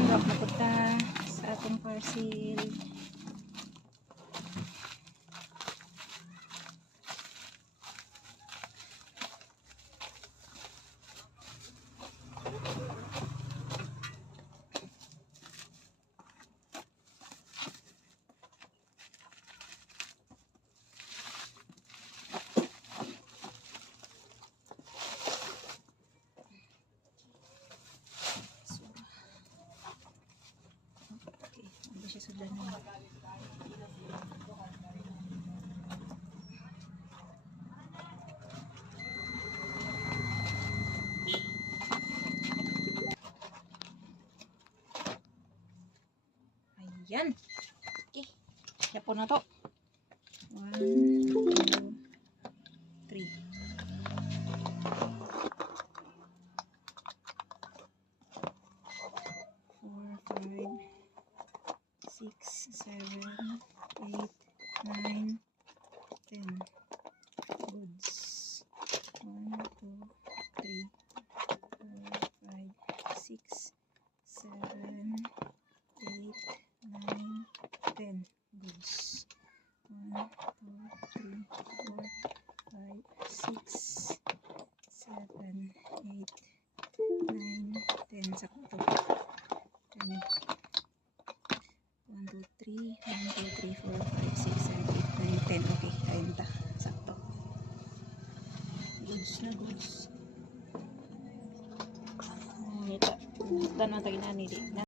karon drop na punta sa atong parcel. Siya sudah na. Ayan. Okay. Yapon na to. 1, 2, 3. 6, 7, 8, 9, 10. Goods. 1, 2, 3, 4, 5, 6, 7, 8, 9, 10. Goods. 1, 2, 3, 4, 5, 6, 7, 8, 9, 10. Sakto. 1, 2, 3, 4, 5, 6, 7, 8, 9, 10. Okay, kain ta. Sakto. Goods na goods. Nita. Nita na tayo na.